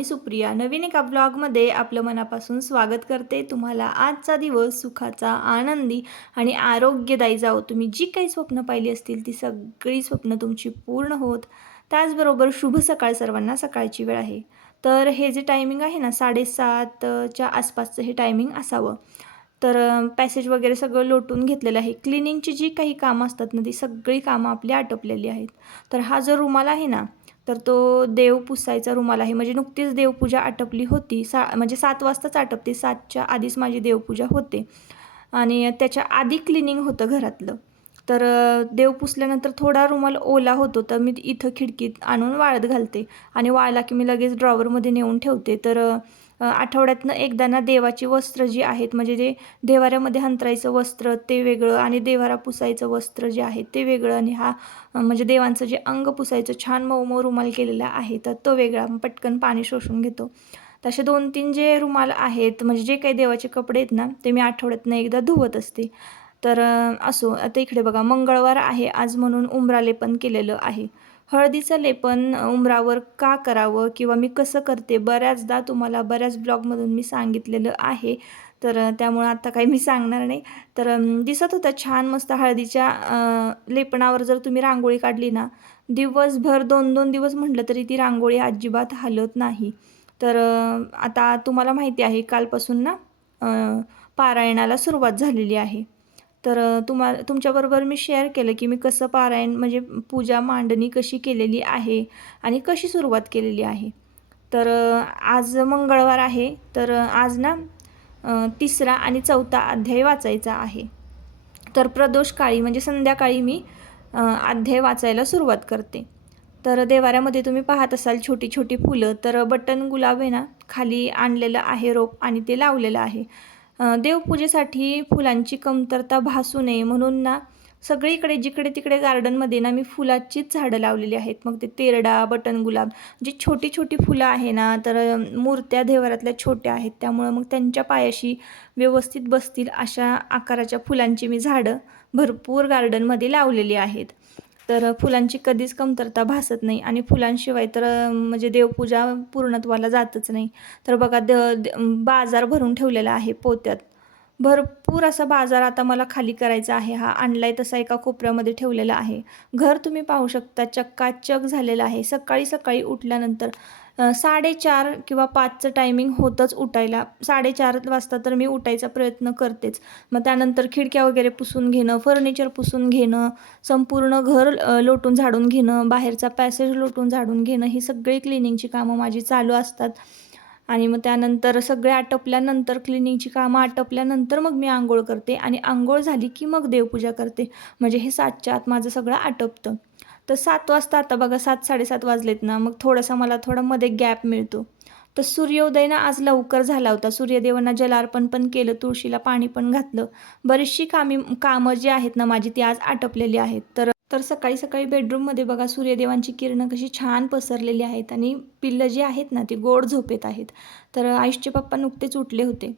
मी सुप्रिया. नवीन एका ब्लॉगमध्ये आपलं मनापासून स्वागत करते. तुम्हाला आजचा दिवस सुखाचा आनंदी आणि आरोग्यदायी जावो. तुम्ही जी काही स्वप्न पाहिली असतील ती सगळी स्वप्न तुमची पूर्ण होत. त्याचबरोबर शुभ सकाळ सर्वांना सकाळची वेळ आहे. तर हे जे टायमिंग आहे ना साडेसातच्या आसपासचं हे टायमिंग असावं. तर पॅसेज वगैरे सगळं लोटून घेतलेलं आहे. क्लिनिंगची जी काही कामं असतात ना ती सगळी कामं आपली आटपलेली आहेत. तर हा जो रुमाल आहे ना तर तो देव पुसायचा रुमाल आहे म्हणजे नुकतीच देवपूजा आटपली होती. सा म्हणजे सात वाजताच आटपते. सातच्या आधीच माझी देवपूजा होते. आणि त्याच्या आधी क्लिनिंग होतं घरातलं. तर देव पुसल्यानंतर थोडा रुमाल ओला होतो. तर मी इथं खिडकीत आणून वाळत घालते. आणि वाळला की मी लगेच ड्रॉवरमध्ये नेऊन ठेवते. तर आठवड्यातनं एकदा ना देवाची वस्त्र जी आहेत म्हणजे जे देवाऱ्यामध्ये हंतरायचं वस्त्र ते वेगळं आणि देवारा पुसायचं वस्त्र जे आहे ते वेगळं आणि हा म्हणजे देवांचं जे अंग पुसायचं छान मऊ मऊ रुमाल केलेला आहे तर तो वेगळा. पटकन पाणी शोषून घेतो. तसे दोन तीन जे रुमाल आहेत म्हणजे जे काही देवाचे कपडे आहेत ना ते मी आठवड्यातनं एकदा धुवत असते. तर असो आता इकडे बघा मंगळवार आहे आज म्हणून उंबरा पण केलेलं आहे. हळदीचं लेपन उमरावर उंबरावर का करावं किंवा मी कसं करते? बऱ्याचदा तुम्हाला बऱ्याच ब्लॉगमधून मी सांगितलेलं आहे. तर त्यामुळं आता काही मी सांगणार नाही. तर दिसत होतं छान मस्त हळदीच्या लेपणावर जर तुम्ही रांगोळी काढली ना दिवसभर दोन दोन दिवस म्हटलं तरी ती रांगोळी अजिबात हलत नाही. तर आता तुम्हाला माहिती आहे कालपासून ना पारायणाला सुरुवात झालेली आहे. तर तुम्हा तुमच्याबरोबर मी शेअर केलं की मी कसं पारायण म्हणजे पूजा मांडणी कशी केलेली आहे आणि कशी सुरुवात केलेली आहे. तर आज मंगळवार आहे तर आज ना तिसरा आणि चौथा अध्याय वाचायचा आहे. तर प्रदोष काळी म्हणजे संध्याकाळी मी अध्याय वाचायला सुरुवात करते. तर देवाऱ्यामध्ये तुम्ही पाहत असाल छोटी छोटी फुलं तर बटन गुलाब आहे ना खाली आणलेलं आहे रोप आणि ते लावलेलं आहे. देवपूजेसाठी फुलांची कमतरता भासू नये म्हणून ना सगळीकडे जिकडे तिकडे गार्डनमध्ये ना मी फुलाचीच झाडं लावलेली आहेत. मग ते तेरडा बटन गुलाब जी छोटी छोटी फुलं आहे ना तर मूर्त्या देवारातल्या छोट्या आहेत. त्यामुळं मग त्यांच्या पायाशी व्यवस्थित बसतील अशा आकाराच्या फुलांची मी झाडं भरपूर गार्डनमध्ये लावलेली आहेत. तर फुलांची कधीच कमतरता भासत नाही आणि फुलांशिवाय तर म्हणजे देवपूजा पूर्णत्वाला जातच नाही. तर बघा द बाजार भरून ठेवलेला आहे पोत्यात. भरपूर असा बाजार आता मला खाली करायचा आहे. हा आणलाय तसा एका कोपऱ्यामध्ये ठेवलेला आहे. घर तुम्ही पाहू शकता चक्काचक झालेला आहे. सकाळी सकाळी उठल्यानंतर साडेचार किंवा पाचचं टायमिंग होतंच उठायला. साडेचार वाजता तर मी उठायचा प्रयत्न करतेच. मग त्यानंतर खिडक्या वगैरे पुसून घेणं फर्निचर पुसून घेणं संपूर्ण घर लोटून झाडून घेणं बाहेरचा पॅसेज लोटून झाडून घेणं ही सगळी क्लिनिंगची कामं माझी चालू असतात. आणि मग त्यानंतर सगळे आटपल्यानंतर क्लिनिंगची कामं आटपल्यानंतर मग मी आंघोळ करते आणि आंघोळ झाली की मग देवपूजा करते. म्हणजे हे सातच्या आत माझं सगळं आटपतं. तर सात वाजता आता बघा सात साडेसात वाजलेत ना मग थोडासा मला थोडा मध्ये गॅप मिळतो. तर सूर्योदय ना आज लवकर झाला होता. सूर्यदेवांना जलार्पण पण केलं तुळशीला पाणी पण घातलं. बरीचशी कामी कामं जी आहेत ना माझी ती आज आटपलेली आहेत. तर तर सकाळी सकाळी बेडरूममध्ये बघा सूर्यदेवांची किरणं कशी छान पसरलेली आहेत आणि पिल्लं जी आहेत ना ती गोड झोपेत आहेत. तर आयुषचे पप्पा नुकतेच उठले होते.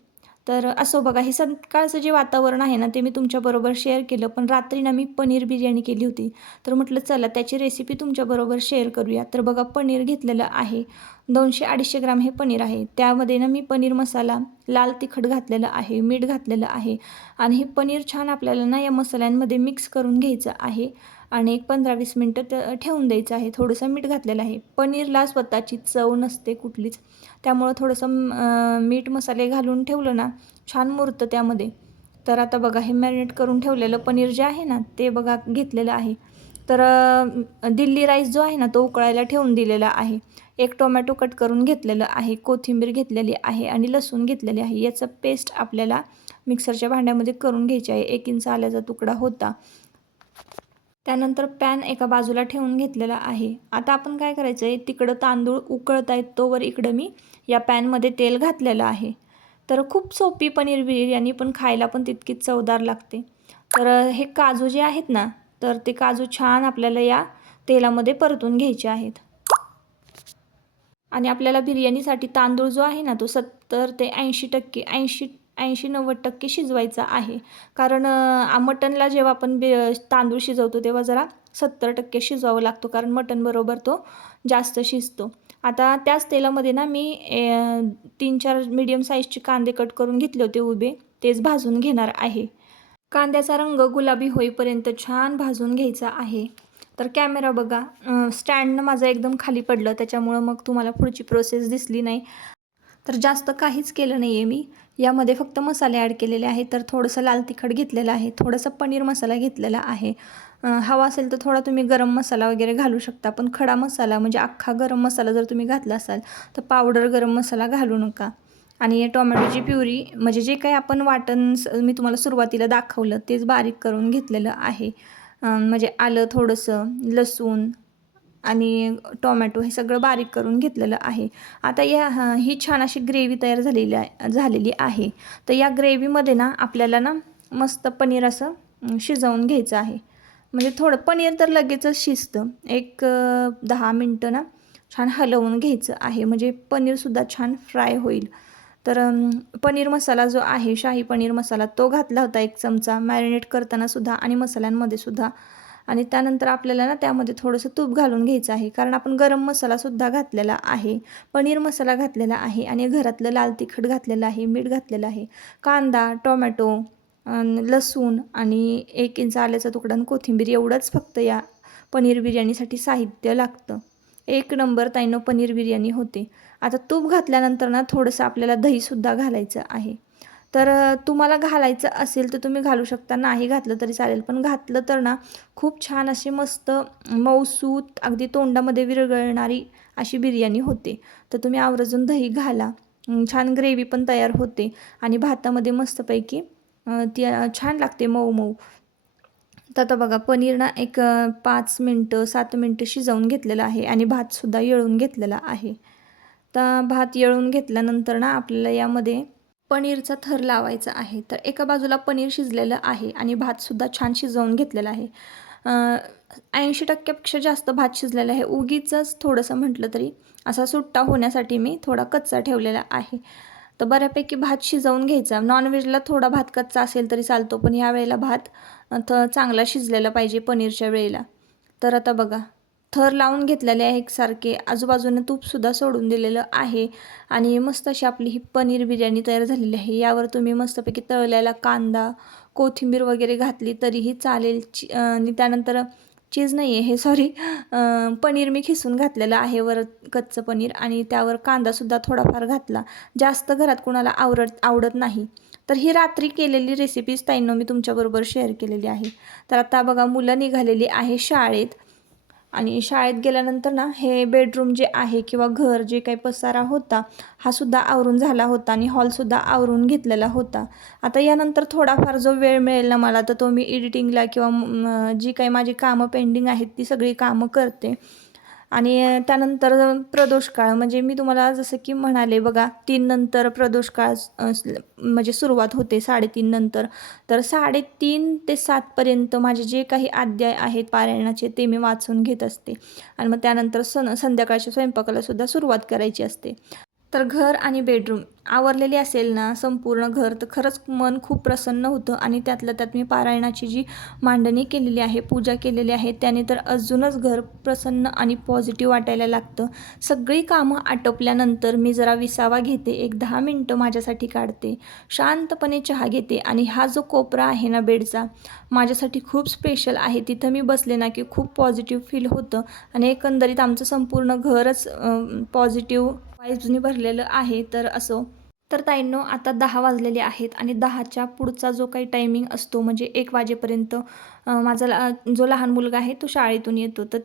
तर असो बघा हे सकाळचं जे वातावरण आहे ना ते मी तुमच्याबरोबर शेअर केलं. पण रात्री ना मी पनीर बिर्याणी केली होती. तर म्हटलं चला त्याची रेसिपी तुमच्याबरोबर शेअर करूया. तर बघा पनीर घेतलेलं आहे. दोनशे अडीचशे ग्राम हे पनीर आहे. त्यामध्ये ना मी पनीर मसाला लाल तिखट घातलेलं आहे मीठ घातलेलं आहे आणि हे पनीर छान आपल्याला ना या मसाल्यांमध्ये मिक्स करून घ्यायचं आहे आणि एक पंधरा वीस मिनटं ठेवून द्यायचं आहे. थोडंसं मीठ घातलेलं आहे. पनीरला स्वतःची चव नसते कुठलीच. त्यामुळं थोडंसं मीठ मसाले घालून ठेवलं ना छान मुरतं त्यामध्ये. तर आता बघा हे मॅरिनेट करून ठेवलेलं पनीर जे आहे ना ते बघा घेतलेलं आहे. तर दिल्ली राईस जो आहे ना तो उकळायला ठेवून दिलेला आहे. एक टोमॅटो कट करून घेतलेलं आहे कोथिंबीर घेतलेली आहे आणि लसूण घेतलेली आहे. याचं पेस्ट आपल्याला मिक्सरच्या भांड्यामध्ये करून घ्यायची आहे. एक इंच आल्याचा तुकडा होता. त्यानंतर पॅन एका बाजूला ठेवून घेतलेला आहे. आता आपण काय करायचं आहे तिकडं तांदूळ उकळत आहेत तोवर इकडं मी या पॅनमध्ये तेल घातलेलं आहे. तर खूप सोपी पनीर बिर्याणी पण खायला पण तितकीच चवदार लागते. तर हे काजू जे आहेत ना तर ते काजू छान आपल्याला या तेलामध्ये परतून घ्यायचे आहेत. आणि आपल्याला बिर्याणीसाठी तांदूळ जो आहे ना तो सत्तर ते ऐंशी टक्के ऐंशी ऐंशी नव्वद टक्के शिजवायचा आहे. कारण मटनला जेव्हा आपण बे तांदूळ शिजवतो तेव्हा जरा सत्तर टक्के शिजवावं लागतो कारण मटनबरोबर तो जास्त शिजतो. आता त्याच तेलामध्ये ना मी तीन चार मीडियम साईजचे कांदे कट करून घेतले होते उभे तेच भाजून घेणार आहे. कांद्याचा रंग गुलाबी होईपर्यंत छान भाजून घ्यायचा आहे. तर कॅमेरा बघा स्टँडनं माझं एकदम खाली पडलं त्याच्यामुळं मग तुम्हाला पुढची प्रोसेस दिसली नाही. तर जास्त काहीच केलं नाही आहे मी. यामध्ये फक्त मसाले ॲड केलेले आहेत तर थोडंसं लाल तिखट घेतलेलं आहे थोडंसं पनीर मसाला घेतलेला आहे. हवा असेल तर थोडा तुम्ही गरम मसाला वगैरे घालू शकता पण खडा मसाला म्हणजे अख्खा गरम मसाला जर तुम्ही घातला असाल तर पावडर गरम मसाला घालू नका. आणि टोमॅटोची प्युरी म्हणजे जे काही आपण वाटण स- मी तुम्हाला सुरुवातीला दाखवलं तेच बारीक करून घेतलेलं आहे. म्हणजे आलं थोडंसं लसूण आणि टोमॅटो हे सगळं बारीक करून घेतलेलं आहे. आता या ही छान अशी ग्रेव्ही तयार झालेली आहे झालेली आहे. तर या ग्रेव्हीमध्ये ना आपल्याला ना मस्त पनीर असं शिजवून घ्यायचं आहे. म्हणजे थोडं पनीर तर लगेचच शिजतं. एक दहा मिनटं ना छान हलवून घ्यायचं आहे. म्हणजे पनीरसुद्धा छान फ्राय होईल. तर पनीर मसाला जो आहे शाही पनीर मसाला तो घातला होता एक चमचा. मॅरिनेट करताना सुद्धा आणि मसाल्यांमध्ये सुद्धा. आणि त्यानंतर आपल्याला ना त्यामध्ये थोडंसं तूप घालून घ्यायचं आहे. कारण आपण गरम मसालासुद्धा घातलेला आहे. पनीर मसाला घातलेला आहे आणि घरातलं लाल तिखट घातलेलं आहे मीठ घातलेलं आहे. कांदा टोमॅटो लसूण आणि एक इंच आल्याचा तुकडा आणि कोथिंबीर एवढंच फक्त या पनीर बिर्याणीसाठी साहित्य लागतं. एक नंबर ताईनं पनीर बिर्याणी होते. आता तूप घातल्यानंतर ना थोडंसं आपल्याला दहीसुद्धा घालायचं आहे. तर तुम्हाला घालायचं असेल तर तुम्ही घालू शकता नाही घातलं तरी चालेल. पण घातलं तर ना खूप छान अशी मस्त मऊसूत अगदी तोंडामध्ये विरघळणारी अशी बिर्याणी होते. तर तुम्ही आवर्जून दही घाला. छान ग्रेव्ही पण तयार होते. आणि भातामध्ये मस्तपैकी ती छान लागते मऊ मऊ. तर आता बघा पनीर ना एक पाच मिनटं सात मिनटं शिजवून घेतलेलं आहे आणि भातसुद्धा येळून घेतलेला आहे. तर भात येळून घेतल्यानंतर ना आपल्याला यामध्ये पनीरचा थर लावायचा आहे. तर एका बाजूला पनीर शिजलेलं आहे आणि भातसुद्धा छान शिजवून घेतलेला आहे. ऐंशी टक्क्यापेक्षा जास्त भात शिजलेला आहे. उगीचंच थोडंसं म्हटलं तरी असा सुट्टा होण्यासाठी मी थोडा कच्चा ठेवलेला आहे. तर बऱ्यापैकी भात शिजवून घ्यायचा. नॉनव्हेजला थोडा भात कच्चा असेल तरी चालतो पण या वेळेला भात थ चांगला शिजलेला पाहिजे पनीरच्या वेळेला. तर आता बघा थर लावून घेतलेले आहे एकसारखे. आजूबाजूने तूपसुद्धा सोडून दिलेलं आहे. आणि मस्त अशी आपली ही पनीर बिर्याणी तयार झालेली आहे. यावर तुम्ही मस्तपैकी तळलेला कांदा कोथिंबीर वगैरे घातली तरीही चालेल. चि आणि त्यानंतर चीज नाही आहे हे सॉरी पनीर मी खिसून घातलेलं आहे वर कच्चं पनीर आणि त्यावर कांदासुद्धा थोडाफार घातला. जास्त घरात कुणाला आवडत आवडत नाही. तर ही रात्री केलेली रेसिपीज ताईंनो मी तुमच्याबरोबर शेअर केलेली आहे. तर आता बघा मुलं निघालेली आहे शाळेत. आणि शाळेत गेल्यानंतर ना हे बेडरूम जे आहे किंवा घर जे काही पसारा होता हा सुद्धा आवरून झाला होता आणि हॉलसुद्धा आवरून घेतलेला होता. आता यानंतर थोडाफार जो वेळ मिळेल ना मला तर तो मी एडिटिंगला किंवा जी काही माझी कामं पेंडिंग आहेत ती सगळी कामं करते. आणि त्यानंतर प्रदोष काळ म्हणजे मी तुम्हाला जसं की म्हणाले बघा तीन नंतर प्रदोष काळ म्हणजे सुरुवात होते साडेतीन नंतर. तर साडेतीन ते सातपर्यंत माझे जे काही अध्याय आहेत पारायणाचे ते मी वाचून घेत असते. आणि मग त्यानंतर सण संध्याकाळच्या स्वयंपाकाला सुद्धा सुरुवात करायची असते. तर घर आणि बेडरूम आवरलेली असेल ना संपूर्ण घर तर खरंच मन खूप प्रसन्न होतं. आणि त्यातल्या त्यात मी पारायणाची जी मांडणी केलेली आहे पूजा केलेली आहे त्याने तर अजूनच घर प्रसन्न आणि पॉझिटिव्ह वाटायला लागतं. सगळी कामं आटोपल्यानंतर मी जरा विसावा घेते एक दहा मिनटं माझ्यासाठी काढते शांतपणे चहा घेते आणि हा जो कोपरा आहे ना बेडचा माझ्यासाठी खूप स्पेशल आहे. तिथं मी बसले ना की खूप पॉझिटिव्ह फील होतं आणि एकंदरीत आमचं संपूर्ण घरच पॉझिटिव्ह वाईजनी भरलेलं आहे. तर असो तर ताईंनो आता दहा वाजलेले आहेत आणि दहाच्या पुढचा जो काही टायमिंग असतो म्हणजे एक वाजेपर्यंत माझा ला जो लहान मुलगा आहे तो शाळेतून येतो. तर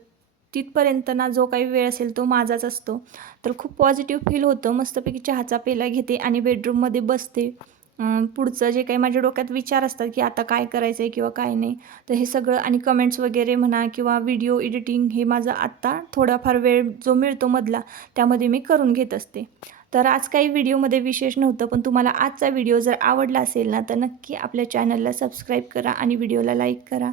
तिथपर्यंत ना जो काही वेळ असेल तो माझाच असतो. तर खूप पॉझिटिव्ह फील होतं. मस्तपैकी चहाचा पेला घेते आणि बेडरूममध्ये बसते. पुढचं जे काही माझ्या डोक्यात विचार असतात की आता काय करायचं आहे किंवा काय नाही तर हे सगळं आणि कमेंट्स वगैरे म्हणा किंवा व्हिडिओ एडिटिंग हे माझं आत्ता थोडाफार वेळ जो मिळतो मधला त्यामध्ये मी करून घेत असते. तर आज काही व्हिडिओमध्ये विशेष नव्हतं पण तुम्हाला आजचा व्हिडिओ जर आवडला असेल ना तर नक्की आपल्या चॅनलला सबस्क्राईब करा आणि व्हिडिओला लाईक करा.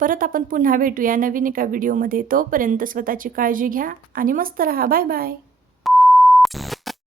परत आपण पुन्हा भेटूया नवीन एका व्हिडिओमध्ये. तोपर्यंत स्वतःची काळजी घ्या आणि मस्त राहा. Bye bye.